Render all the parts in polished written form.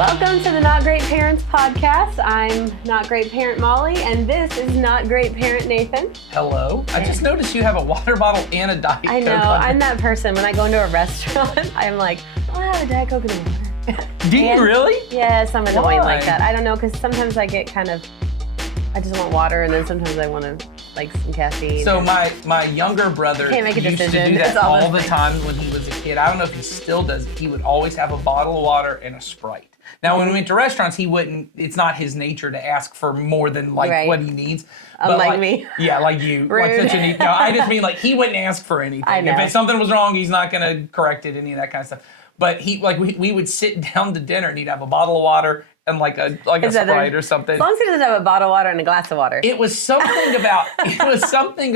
Welcome to the Not Great Parents podcast. I'm Not Great Parent Molly, and this is Not Great Parent Nathan. Hello. I just noticed you have a water bottle and a Diet Coke. I know. I'm that person. When I go into a restaurant, I'm like, I'll have a Diet Coke and a water. Do you really? Yes, I'm annoying Why? like that. I don't know, because sometimes I get I just want water, and then sometimes I want to like some caffeine. So my younger brother Can't make a used to decision. do that It's all all the the same. time when he was a kid. I don't know if he still does it. He would always have a bottle of water and a Sprite. Now, when we went to restaurants, it's not his nature to ask for more than Right. what he needs. Unlike me. Yeah, like you. Like Rude. such a neat. No, I just mean he wouldn't ask for anything. I know. If something was wrong, he's not going to correct it, any of that kind of stuff. But we would sit down to dinner and he'd have a bottle of water and a Sprite or something. As long as he doesn't have a bottle of water and a glass of water. It was something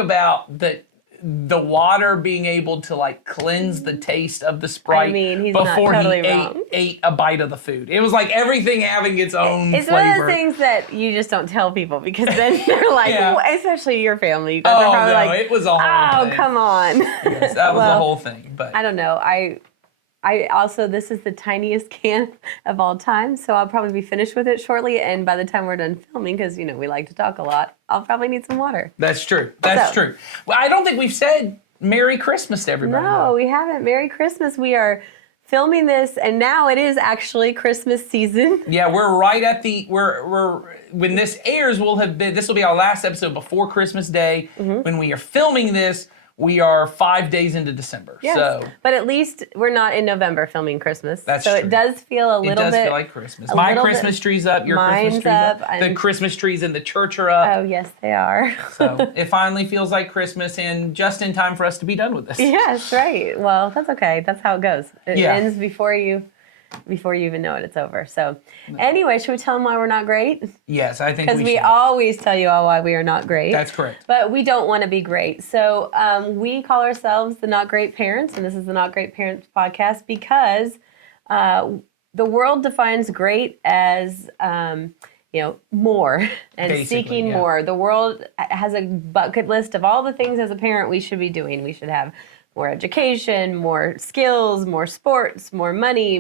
about the water being able to cleanse the taste of the Sprite he's not before totally he wrong. ate a bite of the food. It was like everything having its own It's flavor. one of those things that you just don't tell people, because then they're like, Yeah. especially your family. You guys are probably like, it was a whole oh, thing. come on. Yes, that was the Well, whole thing. But I don't know. I also, this is the tiniest can of all time, so I'll probably be finished with it shortly. And by the time we're done filming, because, we like to talk a lot, I'll probably need some water. that's true. That's So- true. Well, I don't think we've said Merry Christmas to everybody. No, we haven't. Merry Christmas. We are filming this, and now it is actually Christmas season. Yeah, we're right at we're when this airs, this will be our last episode before Christmas Day. Mm-hmm. When we are filming this, we are 5 days into December. Yes. So But at least we're not in November filming Christmas. That's so true. it does feel a little it does bit. feel like Christmas. My little Christmas bit- tree's up, your Christmas Mine's tree's up. up, The and- Christmas trees in the church are up. Oh, yes, they are. So it finally feels like Christmas, and just in time for us to be done with this. Yes, right. Well, that's okay. That's how it goes. It Yeah. ends before you even know it. It's over. So anyway, should we tell them why we're not great? Yes, I think Because we should. always tell you all why we are not great. That's correct. But we don't want to be great. So we call ourselves the Not Great Parents, and this is the Not Great Parents podcast, because the world defines great as more and Basically, seeking yeah. more. The world has a bucket list of all the things as a parent we should be doing. We should have more education, more skills, more sports, more money,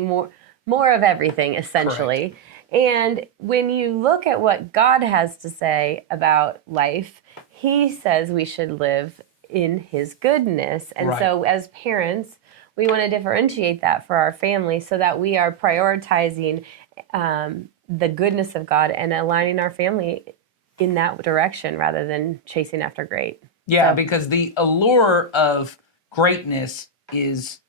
more of everything, essentially. And when you look at what God has to say about life, he says we should live in his goodness. And Right. so as parents, we want to differentiate that for our family so that we are prioritizing the goodness of God and aligning our family in that direction rather than chasing after great. Yeah, So- because the allure of greatness is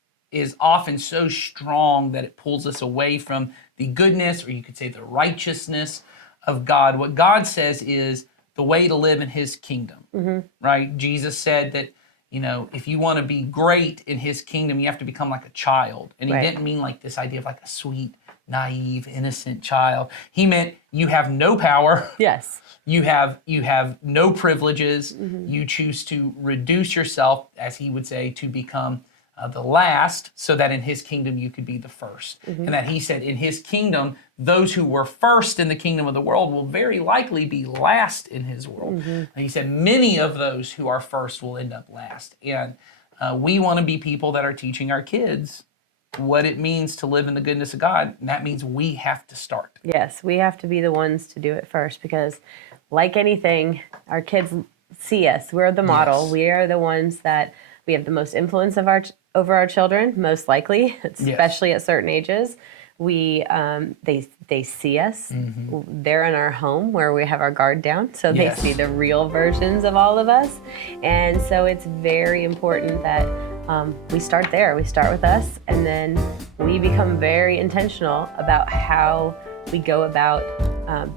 often so strong that it pulls us away from the goodness, or you could say the righteousness of God. What God says is the way to live in his kingdom, right? Jesus said that, if you want to be great in his kingdom, you have to become like a child. And he Right. didn't mean like this idea of like a sweet, naive, innocent child. He meant you have no power. Yes. You have no privileges. You choose to reduce yourself, as he would say, to become the last, so that in his kingdom you could be the first. And that he said in his kingdom, those who were first in the kingdom of the world will very likely be last in his world. And he said many of those who are first will end up last. And we want to be people that are teaching our kids what it means to live in the goodness of God. And that means we have to start. Yes, we have to be the ones to do it first, because like anything, our kids see us. We're the model. Yes. We are the ones that we have the most influence over our children, most likely, especially at certain ages. We they see us. They're in our home where we have our guard down, so they Yes. see the real versions of all of us. And so it's very important that we start there. We start with us, and then we become very intentional about how we go about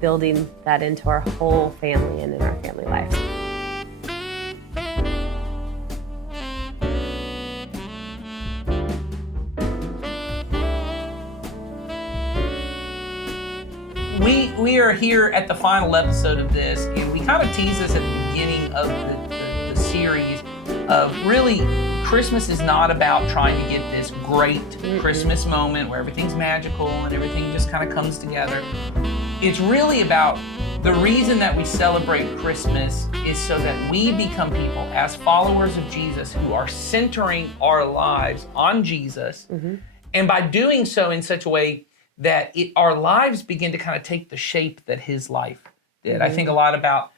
building that into our whole family and in our family life. We are here at the final episode of this, and we kind of teased this at the beginning of the series of really Christmas is not about trying to get this great Christmas moment where everything's magical and everything just kind of comes together. It's really about the reason that we celebrate Christmas is so that we become people as followers of Jesus who are centering our lives on Jesus. And by doing so in such a way that our lives begin to kind of take the shape that his life did. I think a lot about,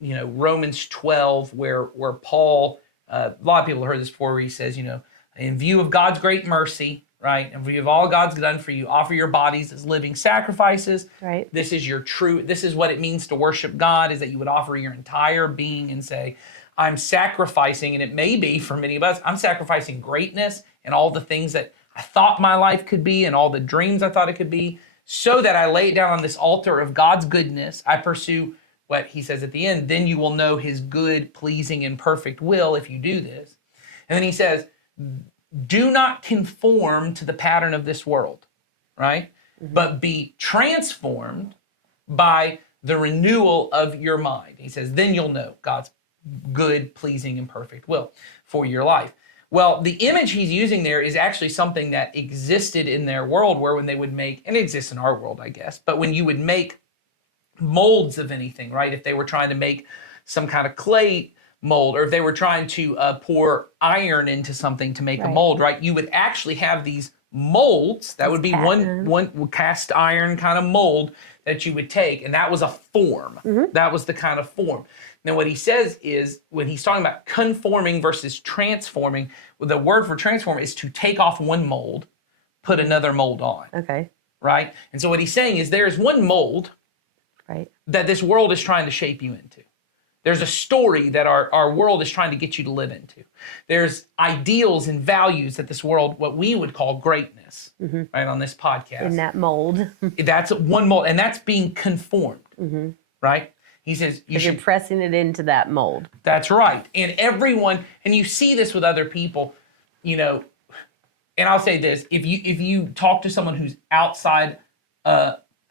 Romans 12, where Paul, a lot of people have heard this before, where he says, in view of God's great mercy, right, in view of all God's done for you, offer your bodies as living sacrifices. Right. This is what it means to worship God, is that you would offer your entire being and say, I'm sacrificing, and it may be for many of us, I'm sacrificing greatness and all the things that I thought my life could be and all the dreams I thought it could be, so that I lay it down on this altar of God's goodness. I pursue what he says at the end, then you will know his good, pleasing, and perfect will if you do this. And then he says, do not conform to the pattern of this world, right? But be transformed by the renewal of your mind. He says, then you'll know God's good, pleasing, and perfect will for your life. Well, the image he's using there is actually something that existed in their world, where when they would make, and it exists in our world, I guess, but when you would make molds of anything, right? If they were trying to make some kind of clay mold, or if they were trying to pour iron into something to make a mold, right? You would actually have these molds. That would be one cast iron kind of mold that you would take, and that was a form. That was the kind of form. Now, what he says is, when he's talking about conforming versus transforming, the word for transform is to take off one mold, put another mold on. Okay. Right? And so what he's saying is, there's one mold that this world is trying to shape you into. There's a story that our world is trying to get you to live into. There's ideals and values that this world, what we would call greatness, right, on this podcast. In that mold. That's one mold, and that's being conformed, right? He says you're pressing it into that mold. That's right. And everyone, and you see this with other people, and I'll say this, if you talk to someone who's outside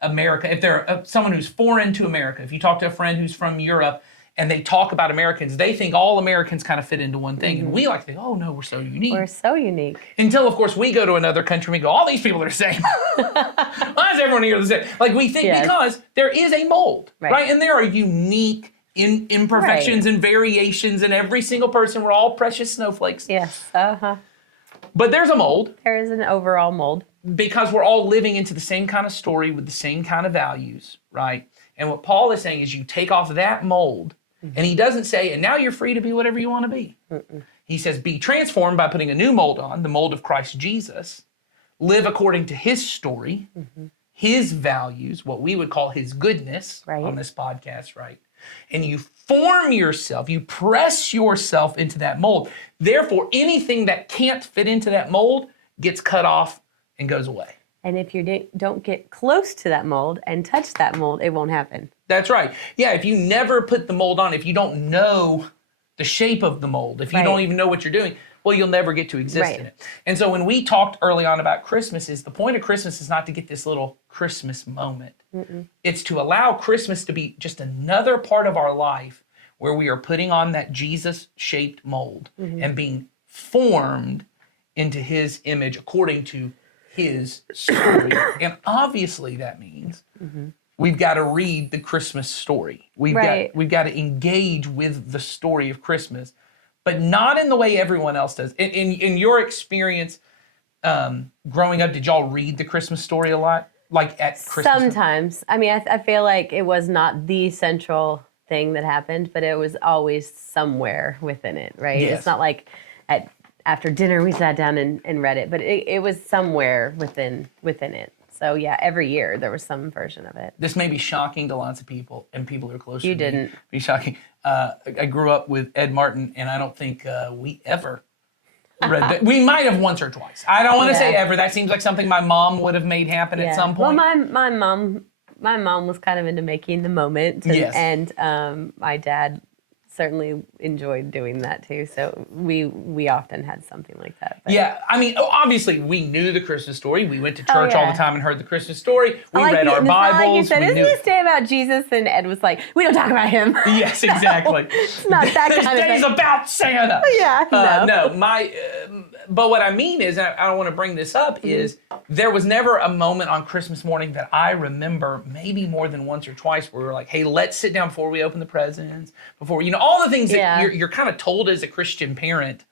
America, if they're someone who's foreign to America, if you talk to a friend who's from Europe and they talk about Americans, they think all Americans kind of fit into one thing. And we like to think, oh no, we're so unique. We're so unique. Until, of course, we go to another country and we go, all these people are the same. Why is everyone here the same? Like, we think because there is a mold, right? And there are unique imperfections and variations in every single person. We're all precious snowflakes. Yes. But there's a mold. There is an overall mold. Because we're all living into the same kind of story with the same kind of values, right? And what Paul is saying is, you take off that mold, and he doesn't say, and now you're free to be whatever you want to be. He says, be transformed by putting a new mold on, the mold of Christ Jesus. Live according to his story, his values, what we would call his goodness on this podcast, right? And you form yourself, you press yourself into that mold. Therefore, anything that can't fit into that mold gets cut off and goes away. And if you don't get close to that mold and touch that mold, it won't happen. That's right. Yeah, if you never put the mold on, if you don't know the shape of the mold, if you don't even know what you're doing, well, you'll never get to exist in it. And so when we talked early on about Christmas, is the point of Christmas is not to get this little Christmas moment. It's to allow Christmas to be just another part of our life where we are putting on that Jesus-shaped mold and being formed into his image according to his story. And obviously that means we've got to read the Christmas story. We've got to engage with the story of Christmas, but not in the way everyone else does. In your experience growing up, did y'all read the Christmas story a lot? Like at Christmas? Sometimes. I mean, I feel like it was not the central thing that happened, but it was always somewhere within it, right? Yes. It's not like after dinner we sat down and read it, but it was somewhere within it. So yeah, every year there was some version of it. This may be shocking to lots of people, and people who are close to me. You didn't. Be shocking. I grew up with Ed Martin, and I don't think we ever read that. We might have once or twice. I don't want to say ever. That seems like something my mom would have made happen at some point. Well, my mom was kind of into making the moment, and my dad certainly enjoyed doing that too. So we often had something like that. But. Yeah, I mean, obviously we knew the Christmas story. We went to church all the time and heard the Christmas story. We read our Bibles. Like you said, isn't this day about Jesus? And Ed was like, we don't talk about him. Yes, exactly. It's not that kind of thing. This day's about Santa. Yeah, no. But what I mean is, I don't want to bring this up, is there was never a moment on Christmas morning that I remember, maybe more than once or twice, where we were like, hey, let's sit down before we open the presents, before, all the things that you're kind of told as a Christian parent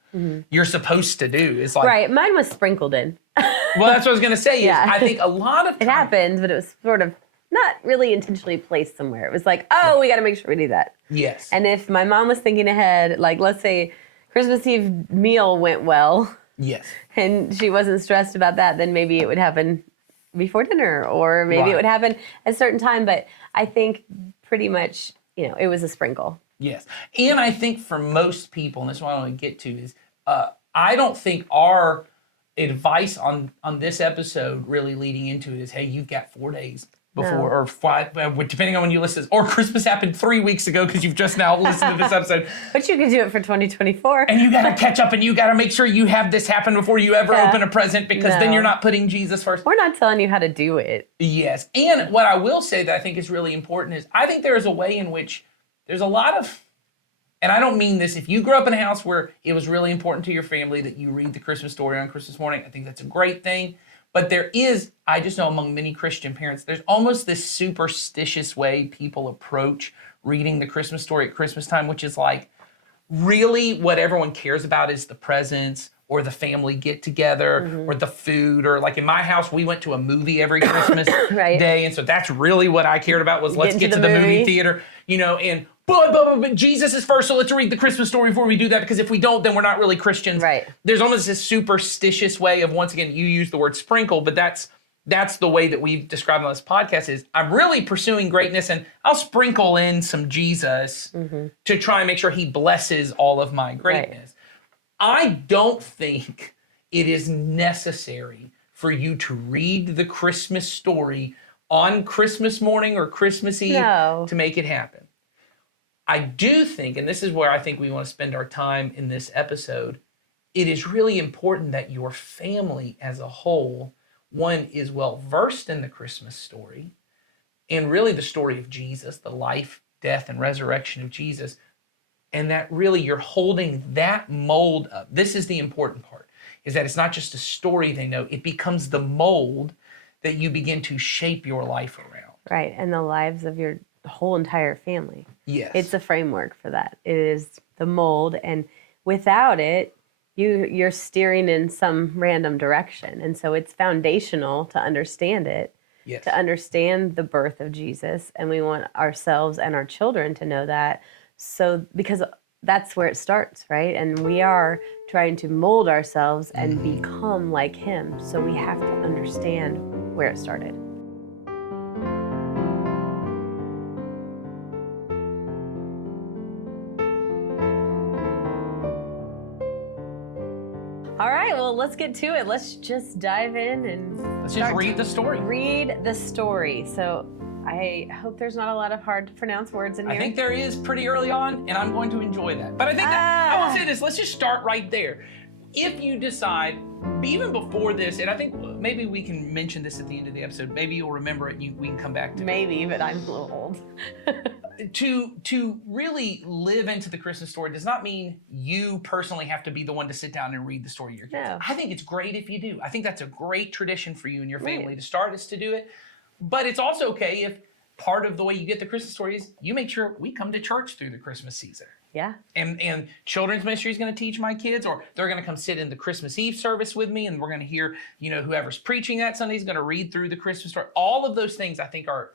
you're supposed to do. It's like, Right. Mine was sprinkled in. well, that's what I was going to say. Yeah. Is I think a lot of It times, happened, but it was sort of not really intentionally placed somewhere. It was like, oh, we got to make sure we do that. yes. And if my mom was thinking ahead, like let's say Christmas Eve meal went well Yes. and she wasn't stressed about that, then maybe it would happen before dinner or maybe Right. it would happen at a certain time. But I think pretty much, it was a sprinkle. Yes. And I think for most people, and this is what I want to get to, is I don't think our advice on this episode really leading into it is, hey, you've got 4 days before, No. or 5, depending on when you listen, or Christmas happened 3 weeks ago because you've just now listened to this episode. But you could do it for 2024. And you got to catch up and you got to make sure you have this happen before you ever Yeah. open a present, because then No. you're not putting Jesus first. We're not telling you how to do it. Yes. And what I will say that I think is really important is I think there is a way in which there's a lot of, and I don't mean this, if you grew up in a house where it was really important to your family that you read the Christmas story on Christmas morning, I think that's a great thing. But there is, I just know among many Christian parents, there's almost this superstitious way people approach reading the Christmas story at Christmas time, which is like, really what everyone cares about is the presents or the family get together or the food, or like in my house, we went to a movie every Christmas Right. day. And so that's really what I cared about was let's Get get into to the the movie movie. theater, and but Jesus is first, so let's read the Christmas story before we do that, because if we don't, then we're not really Christians. Right. There's almost this superstitious way of, once again, you use the word sprinkle, but that's the way that we've described on this podcast is I'm really pursuing greatness and I'll sprinkle in some Jesus to try and make sure he blesses all of my greatness. I don't think it is necessary for you to read the Christmas story on Christmas morning or Christmas Eve No. to make it happen. I do think, and this is where I think we want to spend our time in this episode, it is really important that your family as a whole, one, is well versed in the Christmas story and really the story of Jesus, the life, death, and resurrection of Jesus, and that really you're holding that mold up. This is the important part, is that it's not just a story they know, it becomes the mold that you begin to shape your life around. Right. And the lives of your whole entire family. Yes. It's a framework for that. It is the mold. And without it, you're steering in some random direction. And so it's foundational to understand it, yes. to understand the birth of Jesus. And we want ourselves and our children to know that. So, because that's where it starts, right? And we are trying to mold ourselves and become like him. So we have to understand where it started. All right, well, let's get to it. Let's just dive in and Let's just read the story. read the story. So I hope there's not a lot of hard to pronounce words in here. I think there is pretty early on, and I'm going to enjoy that. But I think I will say this, let's just start right there. If you decide, even before this, and I think maybe we can mention this at the end of the episode, maybe you'll remember it and we can come back to it. Maybe, but I'm a little old. To really live into the Christmas story does not mean you personally have to be the one to sit down and read the story to your kids. No. I think it's great if you do. I think that's a great tradition for you and your family Right. to start is to do it. But it's also okay if part of the way you get the Christmas story is you make sure we come to church through the Christmas season. Yeah. And children's ministry is going to teach my kids, or they're going to come sit in the Christmas Eve service with me, and we're going to hear, whoever's preaching that Sunday is going to read through the Christmas story. All of those things I think are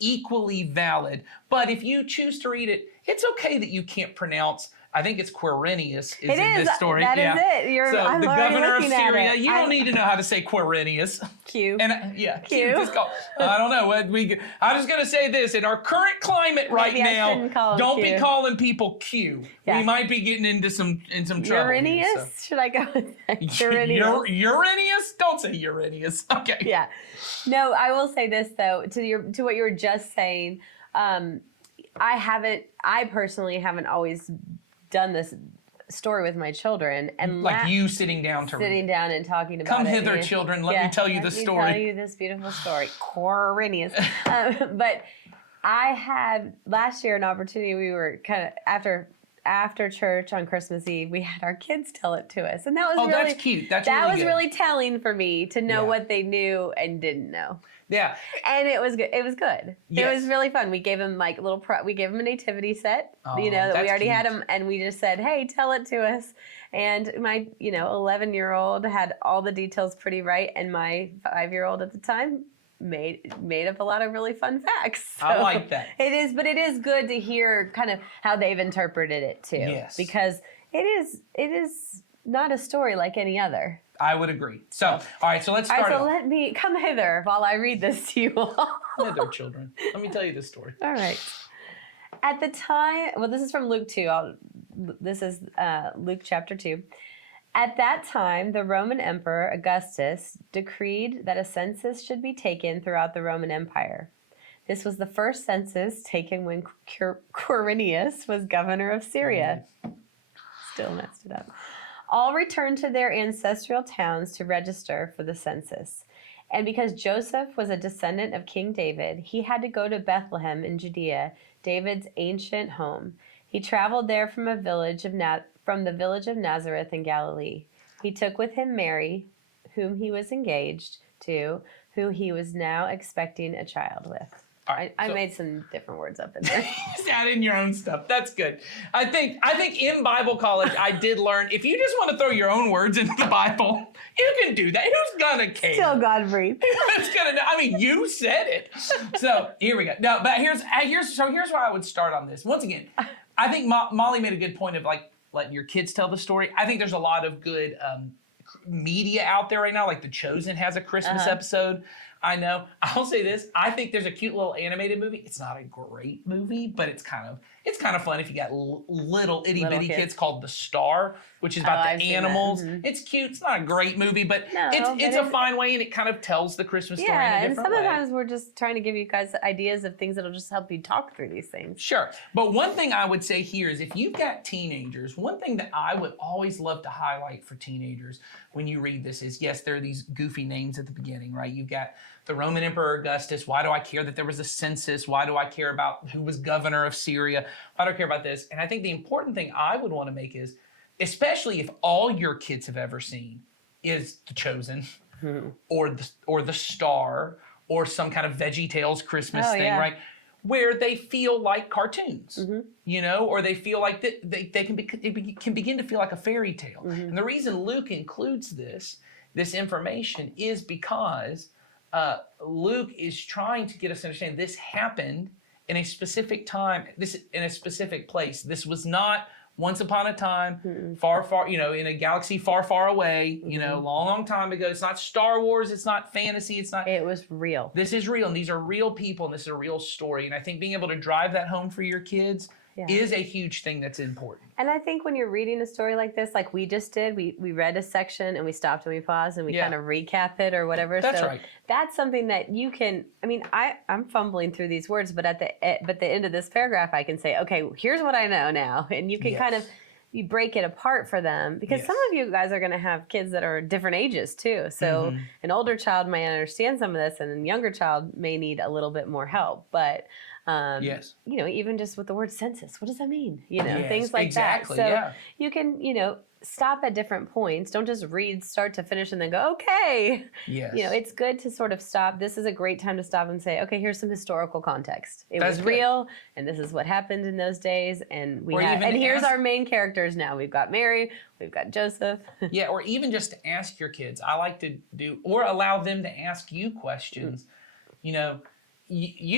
equally valid. But if you choose to read it, it's okay that you can't pronounce. I think it's Quirinius is in this story. That is it. So the already governor of looking at Syria. it. You don't need to know how to say Quirinius. Q. And Q. just call, I don't know. I'm just going to say this. In our current climate right Maybe I now, shouldn't call him don't Q. be calling people Q. Yeah. We might be getting into some trouble. Uranius? Here, Should I go with that? so. Uranius. Uranus? Don't say Uranus. Okay. Yeah. No, I will say this though, to what you were just saying. I personally haven't always done this story with my children, and Like you sitting down to sitting down and talking about Come it. hither, Yeah. children. Let me tell you the story. Let me tell you this beautiful story. Quirinius. But I had last year an opportunity. We were kind of after church on Christmas Eve. We had our kids tell it to us, and that was Oh, really that's cute. That was good. really telling for me to know Yeah. what they knew and didn't know. Yeah. And it was good. It was good. Yes. It was really fun. We gave him like we gave him a nativity set, Oh, that we that's already had cute. him, and we just said, "Hey, tell it to us." And my, 11-year-old had all the details pretty right, and my 5-year-old at the time made up a lot of really fun facts. So I like that. It is good to hear kind of how they've interpreted it too. Yes. Because it is not a story like any other. I would agree. So, all right, so let's All start right, so off. let me come hither while I read this to you all. Hello, children. Let me tell you this story. All right. At the time, well, this is from Luke 2. This is Luke chapter 2. At that time, the Roman Emperor Augustus decreed that a census should be taken throughout the Roman Empire. This was the first census taken when Quirinius was governor of Syria. Still messed it up. All returned to their ancestral towns to register for the census. And because Joseph was a descendant of King David, he had to go to Bethlehem in Judea, David's ancient home. He traveled there from the village of Nazareth in Galilee. He took with him Mary, whom he was engaged to, who he was now expecting a child with. All right, I so- made some different words up in there. Just add in your own stuff. That's good. I think in Bible college I did learn if you just want to throw your own words into the Bible, you can do that. Who's gonna care? Still God breathed. Who's gonna know? I mean, you said it. So here we go. No, but here's where I would start on this. Once again, I think Molly made a good point of like letting your kids tell the story. I think there's a lot of good media out there right now. Like The Chosen has a Christmas episode. I know. I'll say this. I think there's a cute little animated movie. It's not a great movie, but it's kind of fun if you got little itty bitty kids called The Star, which is about I've the seen that. animals. It's cute. It's not a great movie, but No, it's but a fine way, and it kind of tells the Christmas story in a Yeah, and different way. sometimes we're just trying to give you guys ideas of things that'll just help you talk through these things. Sure. But one thing I would say here is if you've got teenagers, one thing that I would always love to highlight for teenagers when you read this is, yes, there are these goofy names at the beginning, right? You've got the Roman Emperor Augustus. Why do I care that there was a census? Why do I care about who was governor of Syria? Why do I care about this? And I think the important thing I would want to make is, especially if all your kids have ever seen is The Chosen or the Star or some kind of VeggieTales Christmas thing, yeah. right? Where they feel like cartoons, or they feel like they can begin to feel like a fairy tale. And the reason Luke includes this information is because Luke is trying to get us to understand this happened in a specific time, this in a specific place. This was not once upon a time, far, in a galaxy far, far away, long time ago. It's not Star Wars. It's not fantasy. It's not. It was real. This is real, and these are real people, and this is a real story. And I think being able to drive that home for your kids is a huge thing that's important. And I think when you're reading a story like this, like we just did, we read a section and we stopped and we paused and we kind of recap it or whatever. That's so right. That's something that you can. I mean, I'm fumbling through these words, but at the end of this paragraph, I can say, okay, here's what I know now, and you can kind of. You break it apart for them because some of you guys are going to have kids that are different ages too. So an older child may understand some of this and a younger child may need a little bit more help. But, even just with the word census, what does that mean? Things like that. So you can, stop at different points. Don't just read start to finish and then go, okay. Yes. It's good to sort of stop. This is a great time to stop and say, okay, here's some historical context. It That's was good. real, and this is what happened in those days, and here's ask- our main characters now. We've got Mary, we've got Joseph. Yeah, or even just to ask your kids. I like to do, or allow them to ask you questions. You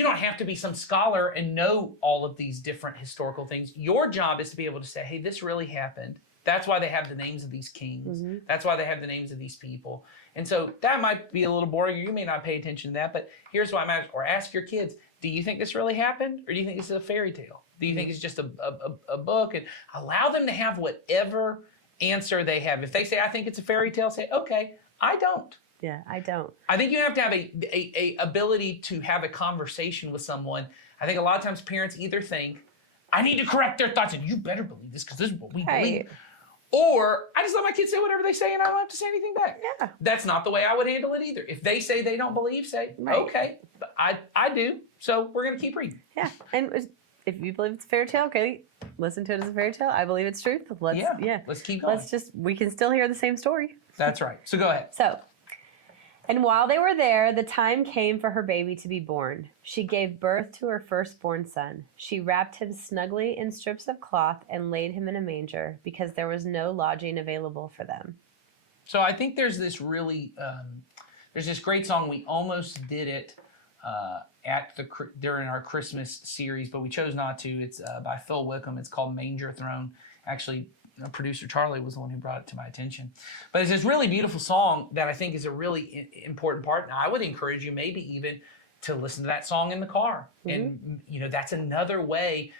don't have to be some scholar and know all of these different historical things. Your job is to be able to say, hey, this really happened. That's why they have the names of these kings. That's why they have the names of these people. And so that might be a little boring, or you may not pay attention to that, but here's why it matters. Or ask your kids, do you think this really happened? Or do you think this is a fairy tale? Do you think it's just a book? And allow them to have whatever answer they have. If they say, I think it's a fairy tale, say, okay, I don't. Yeah, I don't. I think you have to have a ability to have a conversation with someone. I think a lot of times parents either think, I need to correct their thoughts, and you better believe this because this is what we believe. Or I just let my kids say whatever they say and I don't have to say anything back. Yeah. That's not the way I would handle it either. If they say they don't believe, say, okay, but I do, so we're going to keep reading. Yeah, and if you believe it's a fairy tale, okay, listen to it as a fairy tale. I believe it's truth. Let's Let's keep going. we can still hear the same story. That's right. So go ahead. So, And while they were there, the time came for her baby to be born. She gave birth to her firstborn son. She wrapped him snugly in strips of cloth and laid him in a manger because there was no lodging available for them. So I think there's this really, there's this great song. We almost did it during our Christmas series, but we chose not to. It's by Phil Wickham. It's called Manger Throne. Actually, producer Charlie was the one who brought it to my attention. But it's this really beautiful song that I think is a really important part. And I would encourage you maybe even to listen to that song in the car. And, that's another way,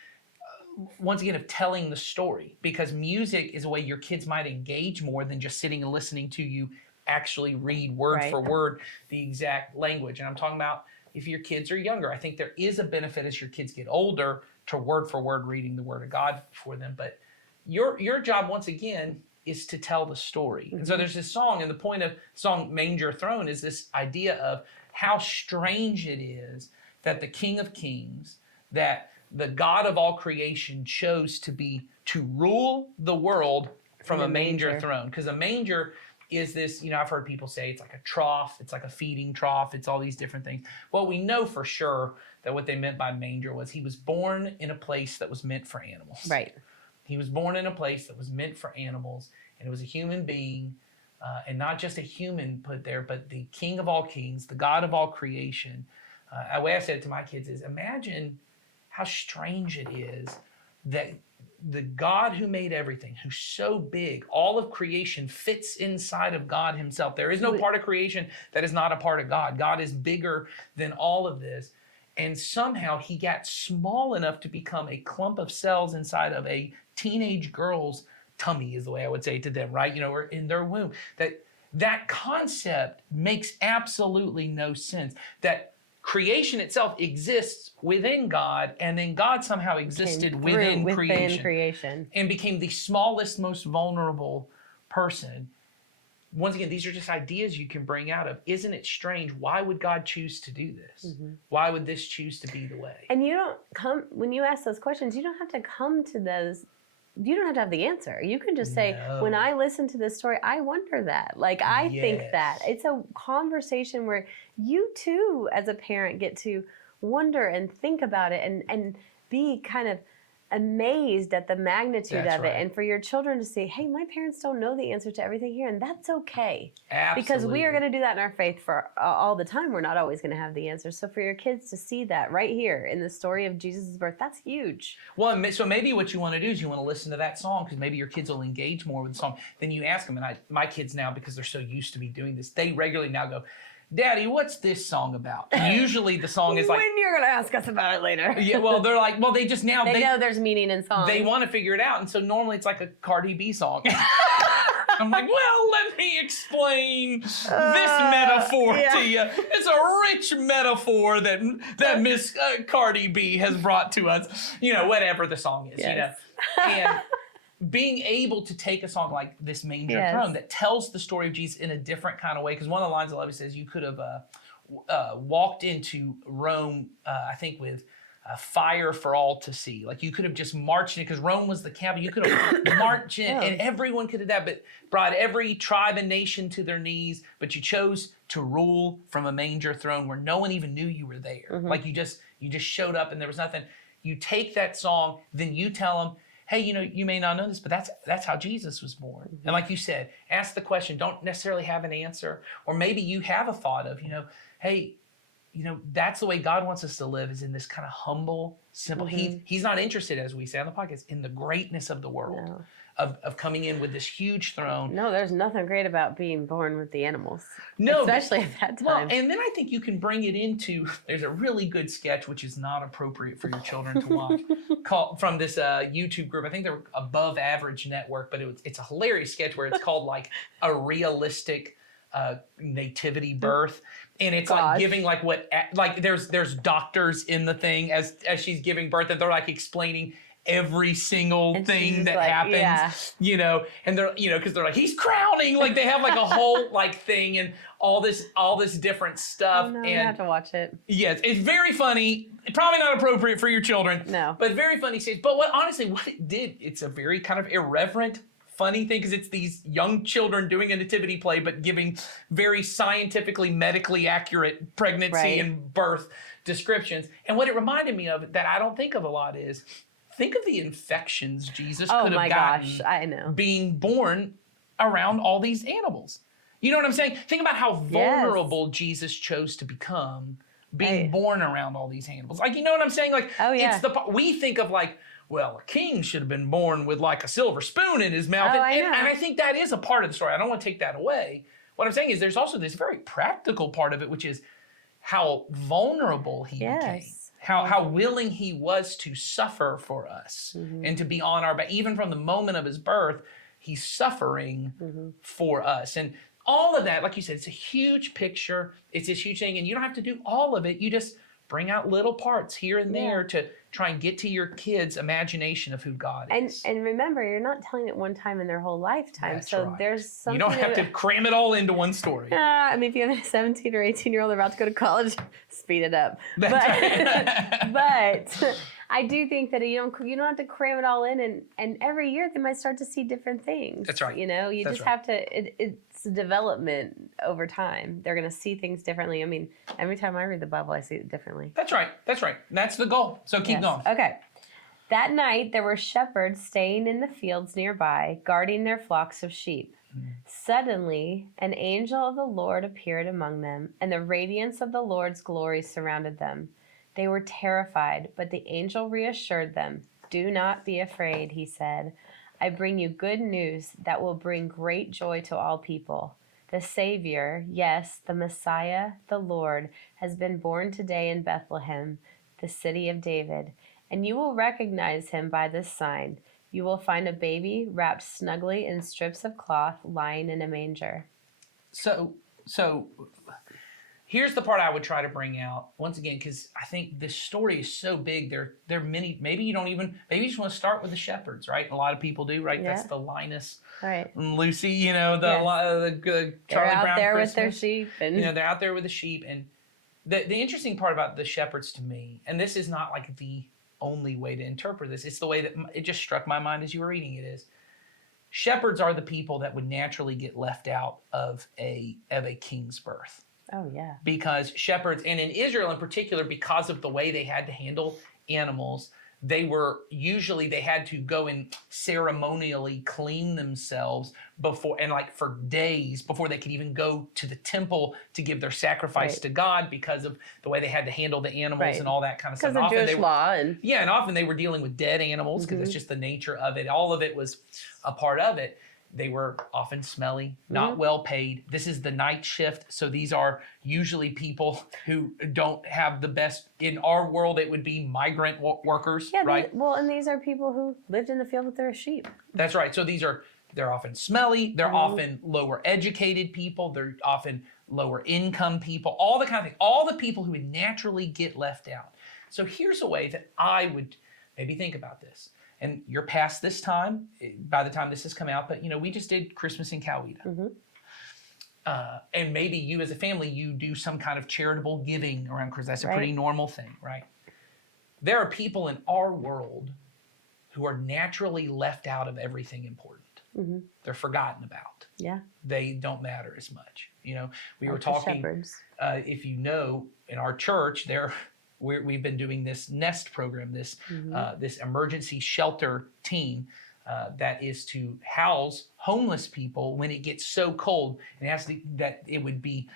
once again, of telling the story. Because music is a way your kids might engage more than just sitting and listening to you actually read word for word the exact language. And I'm talking about if your kids are younger. I think there is a benefit as your kids get older to word for word reading the Word of God for them. But your job, once again, is to tell the story. And so there's this song, and the point of song Manger Throne is this idea of how strange it is that the King of Kings, that the God of all creation chose to rule the world from a manger throne. Because a manger is this, I've heard people say it's like a trough, it's like a feeding trough, it's all these different things. Well, we know for sure that what they meant by manger was he was born in a place that was meant for animals. Right. He was born in a place that was meant for animals, and it was a human being, and not just a human put there, but the King of all kings, the God of all creation. The way I said it to my kids is, imagine how strange it is that the God who made everything, who's so big, all of creation fits inside of God himself. There is no part of creation that is not a part of God. God is bigger than all of this. And somehow he got small enough to become a clump of cells inside of a teenage girl's tummy, is the way I would say it to them, right? Or in their womb. That concept makes absolutely no sense. That creation itself exists within God, and then God somehow existed within creation and became the smallest, most vulnerable person. Once again, these are just ideas you can bring out of, isn't it strange? Why would God choose to do this? Why would this choose to be the way? And when you ask those questions, you don't have to come to those, you don't have to have the answer. You can just say, when I listen to this story, I wonder that. I think that. It's a conversation where you too, as a parent, get to wonder and think about it and be kind of amazed at the magnitude of it. And for your children to say, hey, my parents don't know the answer to everything here, and that's okay. Absolutely. Because we are going to do that in our faith for all the time. We're not always going to have the answers. So for your kids to see that right here in the story of Jesus' birth, that's huge. Well, so maybe what you want to do is you want to listen to that song, because maybe your kids will engage more with the song. Then you ask them, and my kids now, because they're so used to me doing this, they regularly now go, Daddy, what's this song about? And usually the song is like... When you're going to ask us about it later. Yeah, well, they're like, well, they just now... They know there's meaning in songs. They want to figure it out. And so normally it's like a Cardi B song. I'm like, well, let me explain this metaphor to you. It's a rich metaphor that Miss Cardi B has brought to us. Whatever the song is, And being able to take a song like this Manger Throne that tells the story of Jesus in a different kind of way, because one of the lines I love, it says you could have walked into Rome, I think, with fire for all to see. Like you could have just marched in, because Rome was the capital. You could have marched in, and everyone could have that, but brought every tribe and nation to their knees. But you chose to rule from a manger throne where no one even knew you were there. Like you just showed up and there was nothing. You take that song, then you tell them, hey, you may not know this, but that's how Jesus was born. And like you said, ask the question. Don't necessarily have an answer. Or maybe you have a thought of, hey, that's the way God wants us to live, is in this kind of humble, simple. He's not interested, as we say on the podcast, in the greatness of the world, of coming in with this huge throne. No, there's nothing great about being born with the animals. No. Especially at that time. Well, and then I think you can bring it into, there's a really good sketch, which is not appropriate for your children to watch, from this YouTube group. I think they're Above Average Network, but it's a hilarious sketch where it's called like a realistic nativity birth. And it's like giving there's doctors in the thing as she's giving birth, and they're like explaining every single thing that happens, and they're, because they're like, he's crowning, like they have like a whole like thing and all this different stuff. Oh, no, and you have to watch it. Yes, it's very funny. Probably not appropriate for your children. No. But very funny stage. But what it did, it's a very kind of irreverent, funny thing because it's these young children doing a nativity play, but giving very scientifically, medically accurate pregnancy Right. and birth descriptions. And what it reminded me of that I don't think of a lot is think of the infections Jesus Oh could have my gotten gosh, I know. being born around all these animals. You know what I'm saying? Think about how vulnerable Jesus chose to become being Right. born around all these animals. Like, you know what I'm saying? Like, Oh, yeah. we think of like, well, a king should have been born with like a silver spoon in his mouth. Oh, and, I and- know. and I think that is a part of the story. I don't want to take that away. What I'm saying is there's also this very practical part of it, which is how vulnerable he became. Yes. How willing he was to suffer for us and to be on our back. Even from the moment of his birth, he's suffering for us. And all of that, like you said, it's a huge picture. It's this huge thing. And you don't have to do all of it. You just bring out little parts here and there to try and get to your kids' imagination of who God is. And remember, you're not telling it one time in their whole lifetime. That's so right. there's something. You don't have to cram it all into one story. I mean, if you have a 17 or 18-year-old about to go to college, speed it up. That's But I do think that you don't have to cram it all in, and every year they might start to see different things. That's right. You know, you That's just right. have to. It's development over time. They're going to see things differently. I mean, every time I read the Bible, I see it differently. That's right. That's right. That's the goal. So keep Yes. going. Okay. That night there were shepherds staying in the fields nearby, guarding their flocks of sheep. Suddenly, an angel of the Lord appeared among them, and the radiance of the Lord's glory surrounded them. They were terrified, but the angel reassured them. "Do not be afraid," he said. "I bring you good news that will bring great joy to all people. The Savior, yes, the Messiah, the Lord, has been born today in Bethlehem, the city of David. And you will recognize him by this sign. You will find a baby wrapped snugly in strips of cloth lying in a manger." So here's the part I would try to bring out once again, because I think this story is so big. There are many. Maybe you just want to start with the shepherds, right? A lot of people do, right? Yeah. That's the Linus Right. and Lucy, you know, Yes. the They're Charlie out Brown there Christmas. with their sheep. And You know, they're out there with the sheep. And the interesting part about the shepherds to me, and this is not like the only way to interpret this, it's the way that it just struck my mind as you were reading it is, shepherds are the people that would naturally get left out of a king's birth. oh, yeah. Because shepherds, and in Israel in particular, because of the way they had to handle animals, they had to go and ceremonially clean themselves before, and like for days before they could even go to the temple to give their sacrifice Right. to God, because of the way they had to handle the animals Right. and all that kind of stuff. Because of And often Jewish they were- law. And yeah, and often they were dealing with dead animals because it's just the nature of it. All of it was a part of it. They were often smelly, not well paid. This is the night shift. So these are usually people who don't have the best. In our world, it would be migrant workers, yeah, right? and these are people who lived in the field with their sheep. That's right. So they're often smelly. They're often lower educated people. They're often lower income people, all the kind of thing, all the people who would naturally get left out. So here's a way that I would maybe think about this. And you're past this time by the time this has come out, but we just did Christmas in Coweta. And maybe you as a family, you do some kind of charitable giving around Christmas. That's a pretty Right. normal thing, right? There are people in our world who are naturally left out of everything important. They're forgotten about. Yeah. They don't matter as much. We were Like the talking, shepherds. if you know, in our church, we've been doing this NEST program, this emergency shelter team that is to house homeless people when it gets so cold and that it would be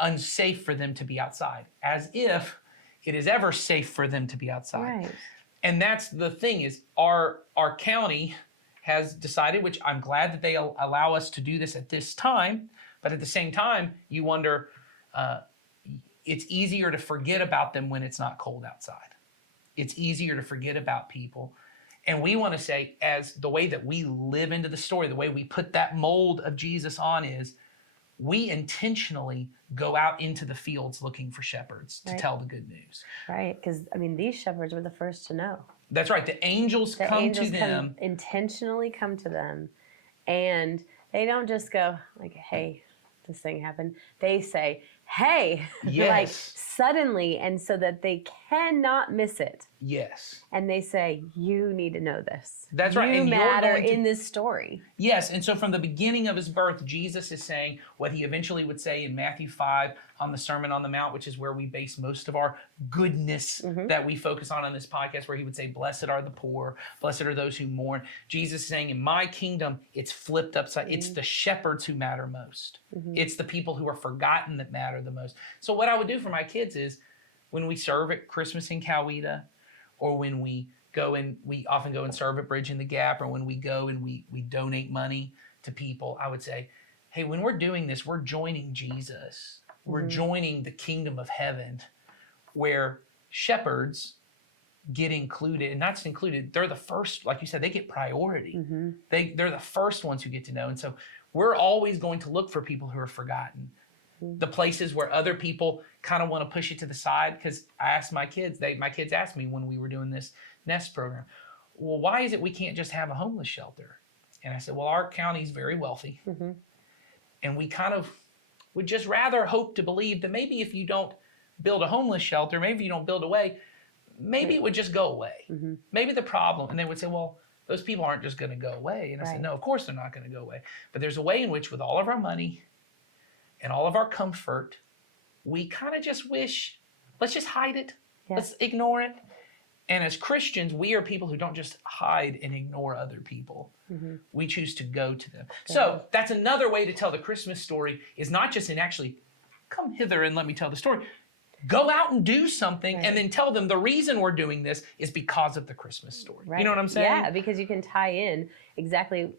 unsafe for them to be outside, as if it is ever safe for them to be outside. Right. And that's the thing is our county has decided, which I'm glad that they allow us to do this at this time, but at the same time, you wonder, it's easier to forget about them when it's not cold outside. It's easier to forget about people. And we want to say, as the way that we live into the story, the way we put that mold of Jesus on is, we intentionally go out into the fields looking for shepherds to Right. tell the good news. Right. Because, these shepherds were the first to know. That's right. The angels come to them. Intentionally come to them. And they don't just go like, "Hey, this thing happened." They say, "Hey," Yes. like suddenly, and so that they cannot miss it. Yes. And they say, you need to know this. That's right, You and you're matter going to- in this story. Yes, and so from the beginning of his birth, Jesus is saying what he eventually would say in Matthew 5 on the Sermon on the Mount, which is where we base most of our goodness that we focus on this podcast, where he would say, blessed are the poor, blessed are those who mourn. Jesus is saying, in my kingdom, it's flipped upside. It's the shepherds who matter most. It's the people who are forgotten that matter the most. So what I would do for my kids is, when we serve at Christmas in Coweta, or when we often go and serve at Bridge in the Gap, or when we go and we donate money to people, I would say, hey, when we're doing this, we're joining Jesus. We're joining the kingdom of heaven, where shepherds get included, and not just included, they're the first, like you said, they get priority. They're the first ones who get to know. And so we're always going to look for people who are forgotten. The places where other people kind of want to push it to the side. Because I asked my kids asked me when we were doing this Nest program, well, why is it we can't just have a homeless shelter? And I said, well, our county's very wealthy. And we kind of would just rather hope to believe that maybe if you don't build a homeless shelter, maybe you don't build a way, maybe it would just go away. Maybe the problem, and they would say, well, those people aren't just going to go away. And I said, no, of course they're not going to go away. But there's a way in which, with all of our money and all of our comfort, we kind of just wish, let's just hide it. Let's ignore it. And as Christians, we are people who don't just hide and ignore other people. We choose to go to them. So that's another way to tell the Christmas story, is not just in actually, come hither and let me tell the story. Go out and do something and then tell them the reason we're doing this is because of the Christmas story. You know what I'm saying? Yeah, because you can tie in exactly,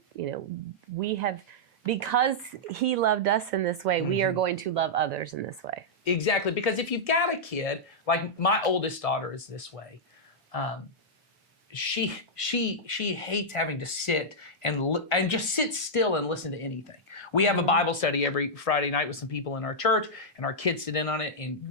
we have, because he loved us in this way, we are going to love others in this way. Exactly, because if you've got a kid, like my oldest daughter is this way, she hates having to sit and just sit still and listen to anything. We have a Bible study every Friday night with some people in our church, and our kids sit in on it. And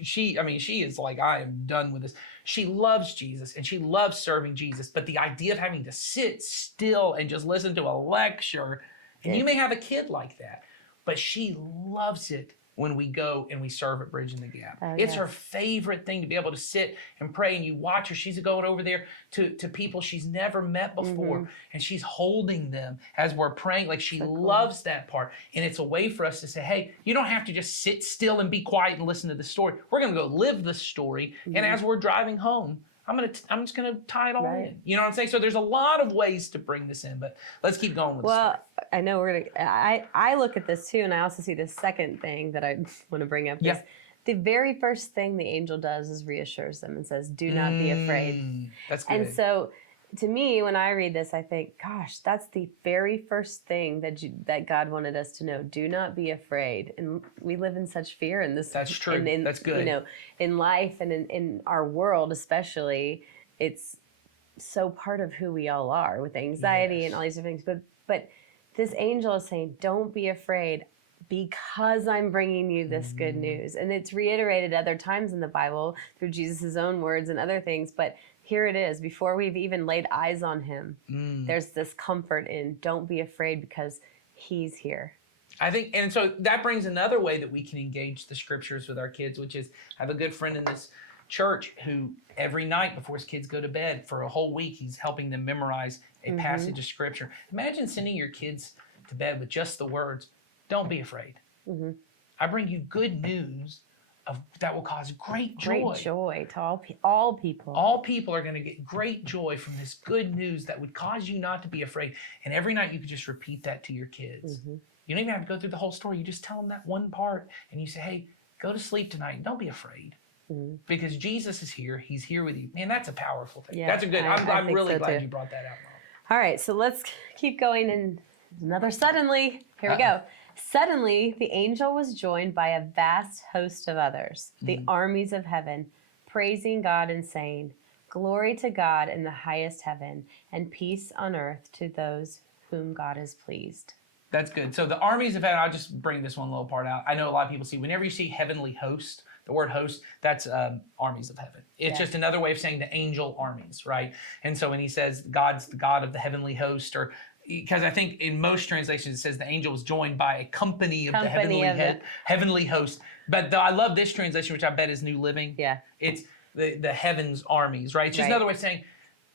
she is like, I am done with this. She loves Jesus and she loves serving Jesus, but the idea of having to sit still and just listen to a lecture, and you may have a kid like that, but she loves it when we go and we serve at Bridge in the Gap. It's her favorite thing to be able to sit and pray, and you watch her. She's going over there to people she's never met before, and she's holding them as we're praying. Like, she loves that part. And it's a way for us to say, hey, you don't have to just sit still and be quiet and listen to the story. We're going to go live the story. And as we're driving home, I'm just gonna tie it all in. You know what I'm saying? So there's a lot of ways to bring this in, but let's keep going with the story. I know I look at this too, and I also see the second thing that I want to bring up. Is the very first thing the angel does is reassures them and says, do not be afraid. That's good. And so to me, when I read this, I think, gosh, that's the very first thing that God wanted us to know. Do not be afraid. And we live in such fear in this. That's true. That's good. In life and in our world especially, it's so part of who we all are, with anxiety and all these different things. But this angel is saying, don't be afraid, because I'm bringing you this good news. And it's reiterated other times in the Bible through Jesus' own words and other things. But here it is, before we've even laid eyes on him, there's this comfort in, don't be afraid, because he's here. I think, and so that brings another way that we can engage the scriptures with our kids, which is, I have a good friend in this church who every night before his kids go to bed for a whole week, he's helping them memorize a passage of scripture. Imagine sending your kids to bed with just the words, don't be afraid. I bring you good news that will cause great joy. Great joy to all people. All people are going to get great joy from this good news that would cause you not to be afraid. And every night you could just repeat that to your kids. You don't even have to go through the whole story. You just tell them that one part, and you say, hey, go to sleep tonight. Don't be afraid. Because Jesus is here. He's here with you. Man, that's a powerful thing. Yeah, that's a good, I'm really glad too. you brought that out, Mom. All right, so let's keep going. And another suddenly. Here we go. Suddenly, the angel was joined by a vast host of others, the armies of heaven, praising God and saying, glory to God in the highest heaven, and peace on earth to those whom God is pleased. That's good. So the armies of heaven, I'll just bring this one little part out. I know a lot of people see, whenever you see heavenly host, the word host, that's armies of heaven. It's just another way of saying the angel armies, right? And so when he says God's the God of the heavenly host, or because I think in most translations it says the angel was joined by a company of the heavenly host. But I love this translation, which I bet is New Living. Yeah. It's the heavens armies, right? It's just Right. another way of saying,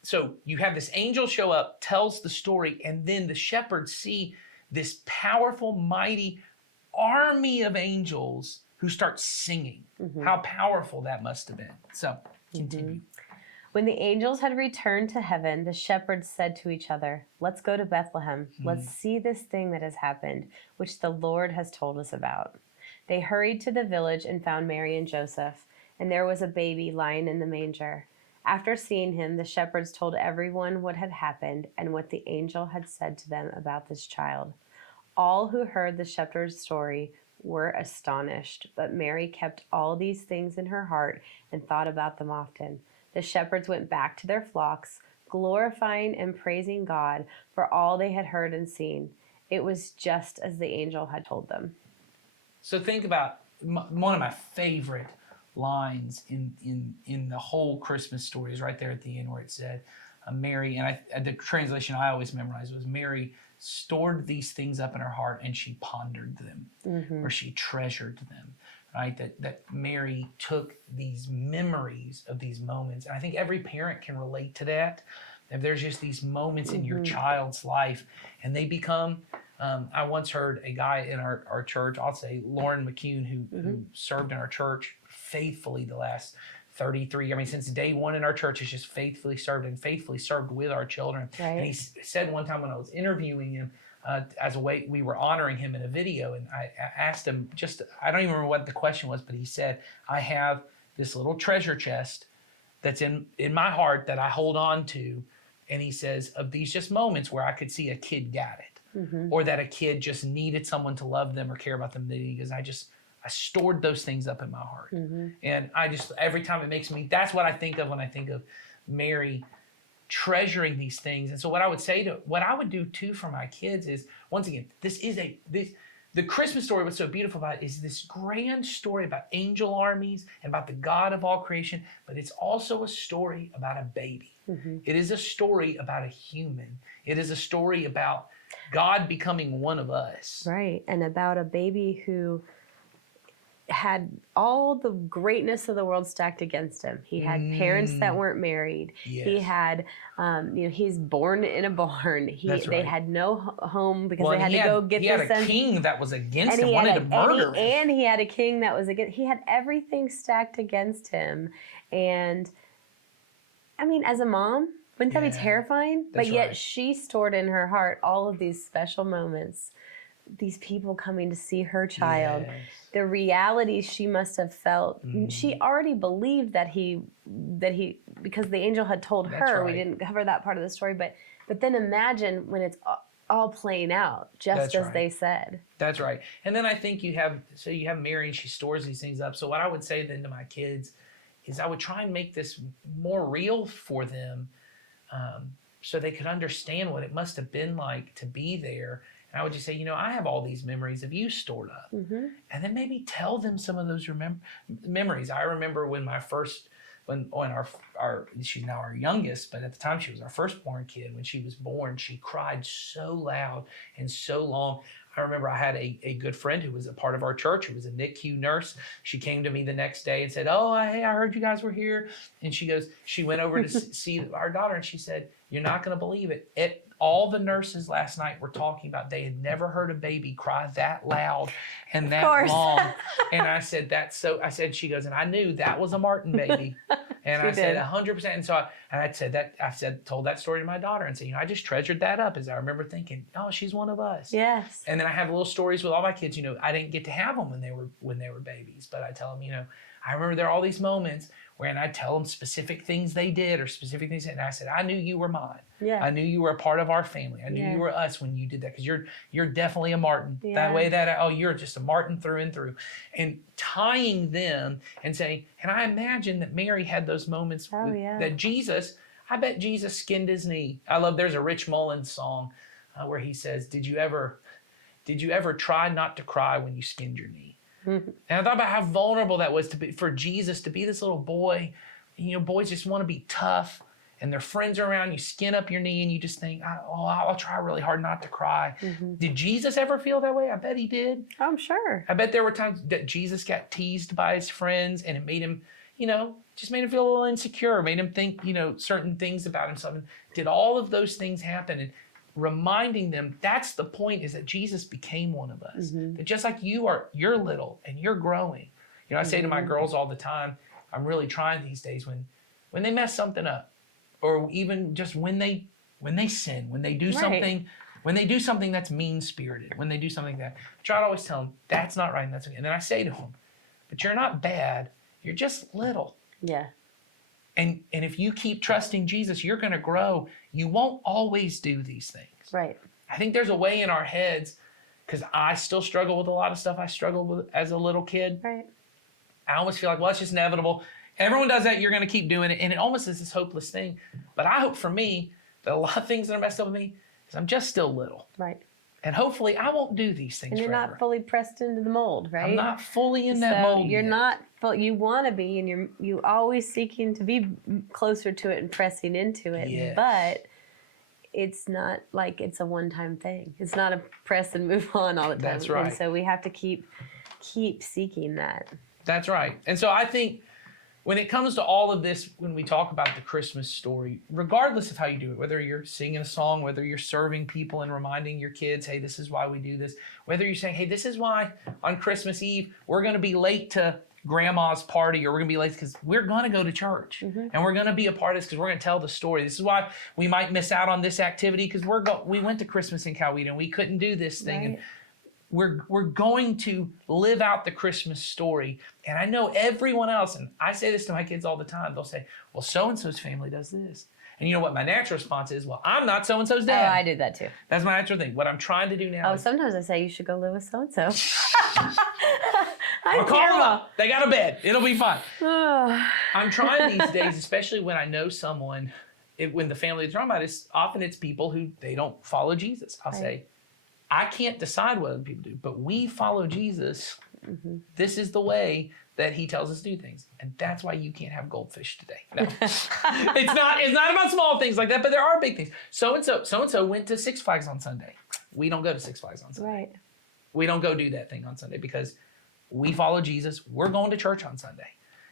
so you have this angel show up, tells the story, and then the shepherds see this powerful, mighty army of angels who start singing. How powerful that must have been. So continue. When the angels had returned to heaven, the shepherds said to each other, "Let's go to Bethlehem. Let's see this thing that has happened, which the Lord has told us about." They hurried to the village and found Mary and Joseph, and there was a baby lying in the manger. After seeing him, the shepherds told everyone what had happened and what the angel had said to them about this child. All who heard the shepherd's story were astonished, but Mary kept all these things in her heart and thought about them often. The shepherds went back to their flocks, glorifying and praising God for all they had heard and seen. It was just as the angel had told them. So think about one of my favorite lines in the whole Christmas story is right there at the end where it said, Mary, and the translation I always memorized was, Mary stored these things up in her heart and she pondered them, or she treasured them, right? That Mary took these memories of these moments. And I think every parent can relate to that. If there's just these moments in your child's life and they become, I once heard a guy in our church, I'll say Lauren McCune, who served in our church faithfully the last 33, since day one in our church, has just faithfully served with our children. Right. And he said one time when I was interviewing him, as a way, we were honoring him in a video, and I asked him, I don't even remember what the question was, but he said, I have this little treasure chest that's in my heart that I hold on to. And he says, of these just moments where I could see a kid got it, or that a kid just needed someone to love them or care about them. Because I stored those things up in my heart. And every time it makes me, that's what I think of when I think of Mary treasuring these things. And so what I would do too for my kids is, once again, the Christmas story, what's so beautiful about it is this grand story about angel armies and about the God of all creation, but it's also a story about a baby. It is a story about a human. It is a story about God becoming one of us. Right, and about a baby who had all the greatness of the world stacked against him. He had parents that weren't married. Yes. He had, he's born in a barn. They had no home because they had to go get He this. had a king that was against him, wanted to murder him. And he had a king that was against. He had everything stacked against him. And as a mom, wouldn't that be terrifying? But yet she stored in her heart all of these special moments. These people coming to see her child, the reality she must have felt. She already believed that he, because the angel had told her. We didn't cover that part of the story, but then imagine when it's all playing out, just as they said. That's right. And then I think you have Mary, and she stores these things up. So what I would say then to my kids is I would try and make this more real for them, so they could understand what it must have been like to be there. And I would just say, I have all these memories of you stored up. And then maybe tell them some of those memories. I remember when she's now our youngest, but at the time she was our firstborn kid. When she was born, she cried so loud and so long. I remember I had a good friend who was a part of our church, who was a NICU nurse. She came to me the next day and said, "Oh, hey, I heard you guys were here." And she went over to see our daughter, and she said, "You're not going to believe it. All the nurses last night were talking about they had never heard a baby cry that loud and that long." And I said, she goes, "And I knew that was a Martin baby." And I said, 100%. And so told that story to my daughter and said, I just treasured that up, as I remember thinking, oh, she's one of us. Yes. And then I have little stories with all my kids. I didn't get to have them when they were babies, but I tell them, I remember there are all these moments where, and I tell them specific things they did or specific things. And I said, I knew you were mine. Yeah. I knew you were a part of our family. I knew you were us when you did that, because you're definitely a Martin. That way you're just a Martin through and through. And tying them and saying, and I imagine that Mary had those moments that I bet Jesus skinned his knee. There's a Rich Mullins song where he says, did you ever try not to cry when you skinned your knee? And I thought about how vulnerable that was for Jesus to be this little boy. Boys just want to be tough, and their friends are around. You skin up your knee, and you just think, I'll try really hard not to cry. Did Jesus ever feel that way? I bet he did. I'm sure. I bet there were times that Jesus got teased by his friends, and it made him, just made him feel a little insecure, made him think, certain things about himself. And did all of those things happen? And reminding them that's the point, is that Jesus became one of us. That just like you're little and you're growing. I say to my girls all the time, I'm really trying these days when they mess something up, or even just when they sin, when they do something, when they do something that's mean-spirited, when they do something that, I try to always tell them, that's not right and that's okay. And then I say to them, but you're not bad, you're just little. Yeah. And if you keep trusting Jesus, you're going to grow. You won't always do these things. Right. I think there's a way in our heads, because I still struggle with a lot of stuff I struggled with as a little kid. Right. I almost feel like, well, it's just inevitable. Everyone does that. You're going to keep doing it. And it almost is this hopeless thing. But I hope for me that a lot of things that are messed up with me is I'm just still little. Right. And hopefully I won't do these things And you're forever. not fully pressed into the mold, right? I'm not fully in that mold You're yet. not you want to be, and you always seeking to be closer to it and pressing into it. Yes. But it's not like it's a one-time thing. It's not a press and move on all the time. That's right. And so we have to keep seeking that. That's right. And so I think when it comes to all of this, when we talk about the Christmas story, regardless of how you do it, whether you're singing a song, whether you're serving people and reminding your kids, hey, this is why we do this, whether you're saying, hey, this is why on Christmas Eve we're going to be late to grandma's party, or we're going to be late because we're going to go to church and we're going to be a part of this because we're going to tell the story. This is why we might miss out on this activity because we went to Christmas in Coweta and we couldn't do this thing. Right. And we're going to live out the Christmas story. And I know everyone else, and I say this to my kids all the time, they'll say, well, so-and-so's family does this. And you know what my natural response is? Well, I'm not so-and-so's Oh, dad. I do that too. That's my natural thing. What I'm trying to do now Oh, is sometimes I say you should go live with so-and-so. I'll I'm call them terrible. up. They got a bed. It'll be fine. I'm trying these days, especially when I know someone, when the family is talking about it, often it's people who they don't follow Jesus. I'll say, I can't decide what other people do, but we follow Jesus. This is the way that he tells us to do things. And that's why you can't have goldfish today. No. It's not about small things like that, but there are big things. So-and-so went to Six Flags on Sunday. We don't go to Six Flags on Sunday. Right. We don't go do that thing on Sunday because we follow Jesus. We're going to church on Sunday.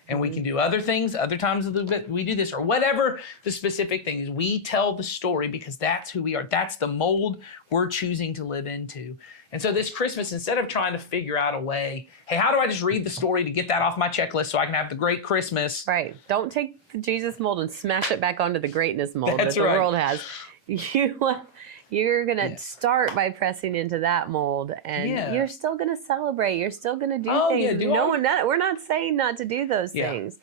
And we can do other things, other times of the week we do this, or whatever the specific thing is. We tell the story because that's who we are. That's the mold we're choosing to live into. And so this Christmas, instead of trying to figure out a way, hey, how do I just read the story to get that off my checklist so I can have the great Christmas? Right. Don't take the Jesus mold and smash it back onto the greatness mold That's that the right. world has. You're going to start by pressing into that mold, and you're still going to celebrate. You're still going to do things. Yeah, We're not saying not to do those Yeah. things.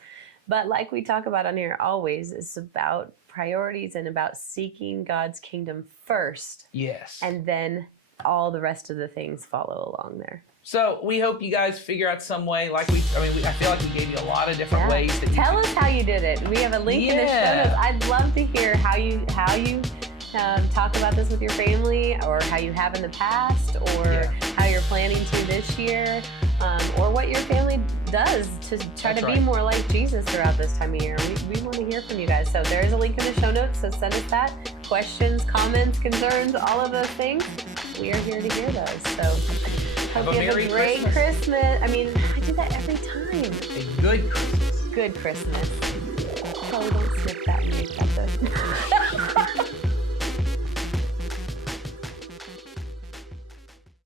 But like we talk about on here always, it's about priorities and about seeking God's kingdom first. Yes. And then all the rest of the things follow along there. So we hope you guys figure out some way. I feel like we gave you a lot of different ways that you Tell us how you did it. We have a link in the show notes. I'd love to hear how you talk about this with your family, or how you have in the past, or how you're planning to this year, or what your family does to try to be more like Jesus throughout this time of year. We want to hear from you guys. So there's a link in the show notes. So send us that. Questions, comments, concerns, all of those things. We are here to hear those. So hope you have a great Christmas. I mean, I do that every time. A good Christmas. Good Christmas. Chloe, don't snip that and make that good.